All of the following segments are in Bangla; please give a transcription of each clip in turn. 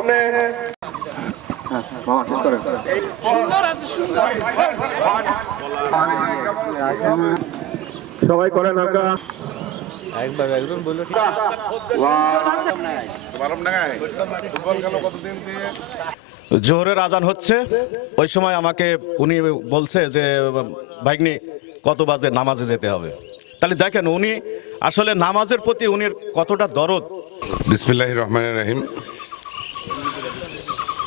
সামনে সবাই করেন হালকা একবার একজন বললো জোহরের আজান হচ্ছে, ওই সময় আমাকে উনি বলছে যে ভাগ্নি কত বাজে নামাজে যেতে হবে। তাহলে দেখেন উনি আসলে নামাজের প্রতি উনি কতটা দরদ। বিসমিল্লাহির রহমানির রহিম।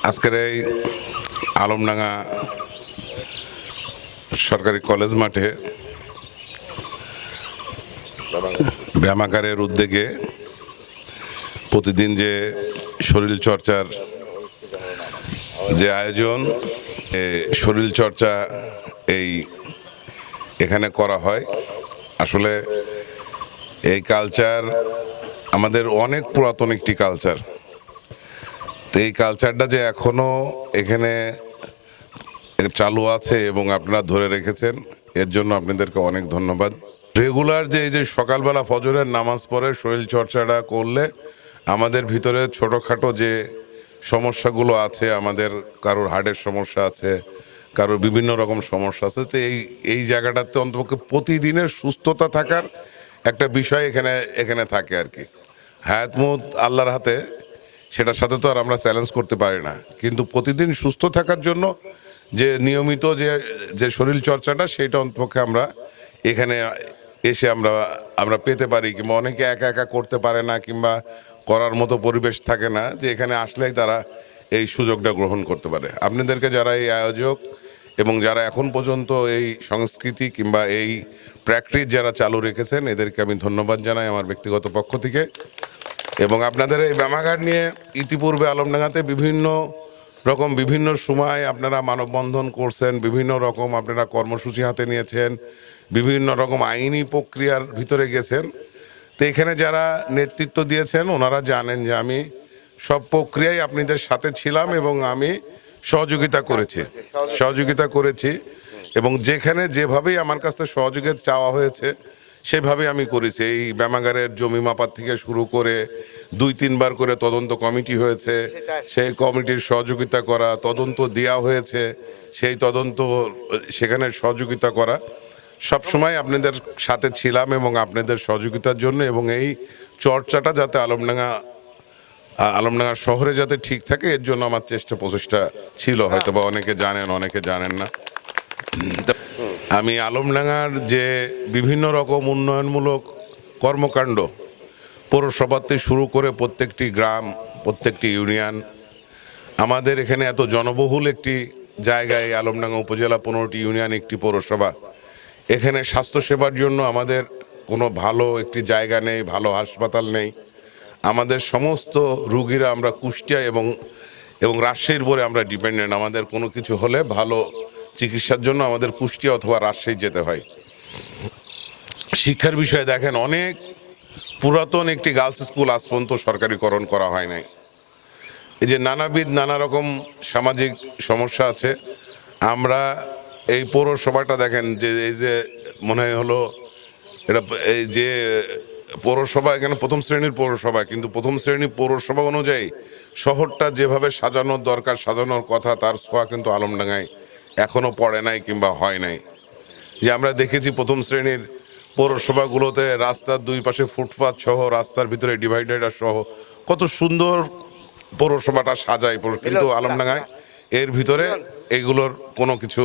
আজকের এই আলমডাঙ্গা সরকারি কলেজ মাঠে ব্যায়ামাগারের উদ্যোগে প্রতিদিন যে শরীর চর্চার যে আয়োজন, শরীর চর্চা এখানে করা হয়। আসলে এই কালচার আমাদের অনেক পুরাতন একটি কালচার। তো এই কালচারটা যে এখনো এখানে চালু আছে এবং আপনারা ধরে রেখেছেন, এর জন্য আপনাদেরকে অনেক ধন্যবাদ। রেগুলার যে এই যে সকালবেলা ফজরের নামাজ পড়ে শরীর চর্চাটা করলে আমাদের ভিতরে ছোটোখাটো যে সমস্যাগুলো আছে, আমাদের কারোর হার্টের সমস্যা আছে, কারোর বিভিন্ন রকম সমস্যা আছে, তো এই জায়গাটাতে অন্তপক্ষে প্রতিদিনের সুস্থতা থাকার একটা বিষয় এখানে থাকে আর কি। হায়াতমুত আল্লাহর হাতে, সেটার সাথে তো আর আমরা চ্যালেঞ্জ করতে পারি না, কিন্তু প্রতিদিন সুস্থ থাকার জন্য যে নিয়মিত যে শরীর চর্চাটা, সেটা অন্তপক্ষে আমরা এখানে এসে আমরা পেতে পারি, কিংবা অনেকে একা একা করতে পারে না, কিংবা করার মতো পরিবেশ থাকে না, যে এখানে আসলেই তারা এই সুযোগটা গ্রহণ করতে পারে। আপনাদেরকে যারা এই আয়োজক এবং যারা এখন পর্যন্ত এই সংস্কৃতি কিংবা এই প্র্যাকটিস যারা চালু রেখেছেন, এদেরকে আমি ধন্যবাদ জানাই আমার ব্যক্তিগত পক্ষ থেকে। এবং আপনাদের এই ব্যায়ামাগার নিয়ে ইতিপূর্বে আলমডাঙ্গাতে বিভিন্ন সময় আপনারা মানববন্ধন করছেন, বিভিন্ন রকম আপনারা কর্মসূচি হাতে নিয়েছেন, বিভিন্ন রকম আইনি প্রক্রিয়ার ভিতরে গেছেন। তো এখানে যারা নেতৃত্ব দিয়েছেন ওনারা জানেন যে আমি সব প্রক্রিয়ায় আপনাদের সাথে ছিলাম এবং আমি সহযোগিতা করেছি এবং যেভাবেই আমার কাছ থেকে সহযোগিতা চাওয়া হয়েছে সেভাবে আমি করেছি। এই ব্যায়ামাগারের জমি মাপার থেকে শুরু করে 2-3 বার করে তদন্ত কমিটি হয়েছে, সেই কমিটির সহযোগিতা করা, তদন্ত দেওয়া হয়েছে, সেই তদন্ত সেখানে সহযোগিতা করা, সবসময় আপনাদের সাথে ছিলাম এবং আপনাদের সহযোগিতার জন্য, এবং এই চর্চাটা যাতে আলমডাঙ্গা শহরে যাতে ঠিক থাকে এর জন্য আমার প্রচেষ্টা ছিল। হয়তো বা অনেকে জানেন, অনেকে জানেন না। আমি আলমডাঙ্গার যে বিভিন্ন রকম উন্নয়নমূলক কর্মকাণ্ড পৌরসভাতে শুরু করে প্রত্যেকটি গ্রাম, প্রত্যেকটি ইউনিয়ন, আমাদের এখানে এত জনবহুল একটি জায়গায় আলমডাঙ্গা উপজেলা 15টি ইউনিয়ন, একটি পৌরসভা, এখানে স্বাস্থ্যসেবার জন্য আমাদের কোনো ভালো একটি জায়গা নেই, ভালো হাসপাতাল নেই। আমাদের সমস্ত রুগীরা আমরা কুষ্টিয়া এবং রাজশাহীর উপরে আমরা ডিপেন্ডেন্ট। আমাদের কোনো কিছু হলে ভালো চিকিৎসার জন্য আমাদের কুষ্টিয়া অথবা রাজশাহী যেতে হয়। শিক্ষার বিষয়ে দেখেন, অনেক পুরাতন একটি গার্লস স্কুল আজ পর্যন্ত সরকারিকরণ করা হয় নাই। এই যে নানা রকম সামাজিক সমস্যা আছে। আমরা এই পৌরসভাটা দেখেন, যে এই যে মনে হলো এটা এই যে পৌরসভা, এখানে প্রথম শ্রেণীর পৌরসভা, কিন্তু প্রথম শ্রেণীর পৌরসভা অনুযায়ী শহরটা যেভাবে সাজানোর দরকার, সাজানোর কথা, তার ছোঁয়া কিন্তু আলমডাঙ্গায় এখনো পড়ে নাই কিংবা হয় নাই। যে আমরা দেখেছি প্রথম শ্রেণীর পৌরসভাগুলোতে রাস্তার দুই পাশে ফুটপাথ সহ, রাস্তার ভিতরে ডিভাইডার সহ কত সুন্দর পৌরসভাটা সাজায়, কিন্তু আলমডাঙ্গায় এর ভিতরে এইগুলোর কোনো কিছু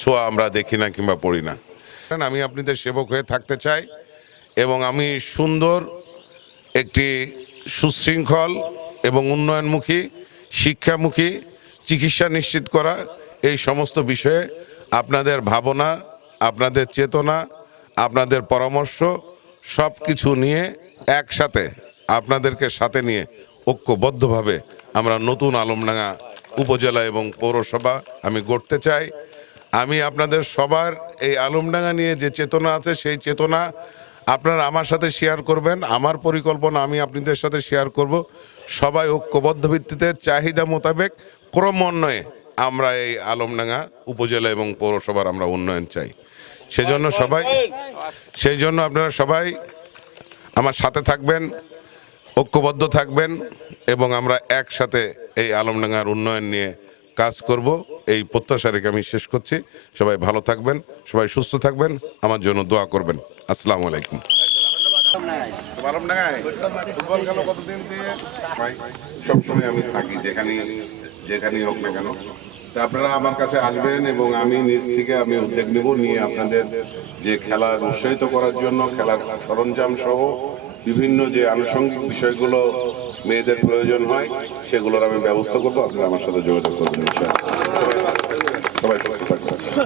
ছোঁয়া আমরা দেখি না কিংবা পড়ি না। আমি আপনাদের সেবক হয়ে থাকতে চাই এবং আমি সুন্দর একটি সুশৃঙ্খল এবং উন্নয়নমুখী, শিক্ষামুখী চিকিৎসা নিশ্চিত করা, এই সমস্ত বিষয়ে আপনাদের ভাবনা, আপনাদের চেতনা, আপনাদের পরামর্শ সব কিছু নিয়ে একসাথে আপনাদেরকে সাথে নিয়ে ঐক্যবদ্ধভাবে আমরা নতুন আলমডাঙ্গা উপজেলা এবং পৌরসভা আমি গড়তে চাই। আমি আপনাদের সবার এই আলমডাঙ্গা নিয়ে যে চেতনা আছে, সেই চেতনা আপনারা আমার সাথে শেয়ার করবেন, আমার পরিকল্পনা আমি আপনাদের সাথে শেয়ার করব। সবাই ঐক্যবদ্ধ ভিত্তিতে চাহিদা মোতাবেক ক্রমান্বয়ে আমরা এই আলমডাঙ্গা উপজেলা এবং পৌরসভার আমরা উন্নয়ন চাই। সেই জন্য আপনারা সবাই আমার সাথে থাকবেন, ঐক্যবদ্ধ থাকবেন এবং আমরা একসাথে এই আলমডাঙ্গার উন্নয়ন নিয়ে কাজ করব, এই প্রত্যাশা রেখে আমি শেষ করছি। সবাই ভালো থাকবেন, সবাই সুস্থ থাকবেন, আমার জন্য দোয়া করবেন। আসসালামু আলাইকুম। সবসময় আমি থাকি যেখানে হোক না কেন। তা আপনারা আমার কাছে আসবেন এবং আমি নিজ থেকে আমি উদ্যোগ নেব, নিয়ে আপনাদের যে খেলার উৎসাহিত করার জন্য খেলার সরঞ্জাম সহ বিভিন্ন যে আনুষঙ্গিক বিষয়গুলো মেয়েদের প্রয়োজন হয় সেগুলোর আমি ব্যবস্থা করবো। আপনারা আমার সাথে যোগাযোগ করবেন। সবাই সুস্থ থাকবেন।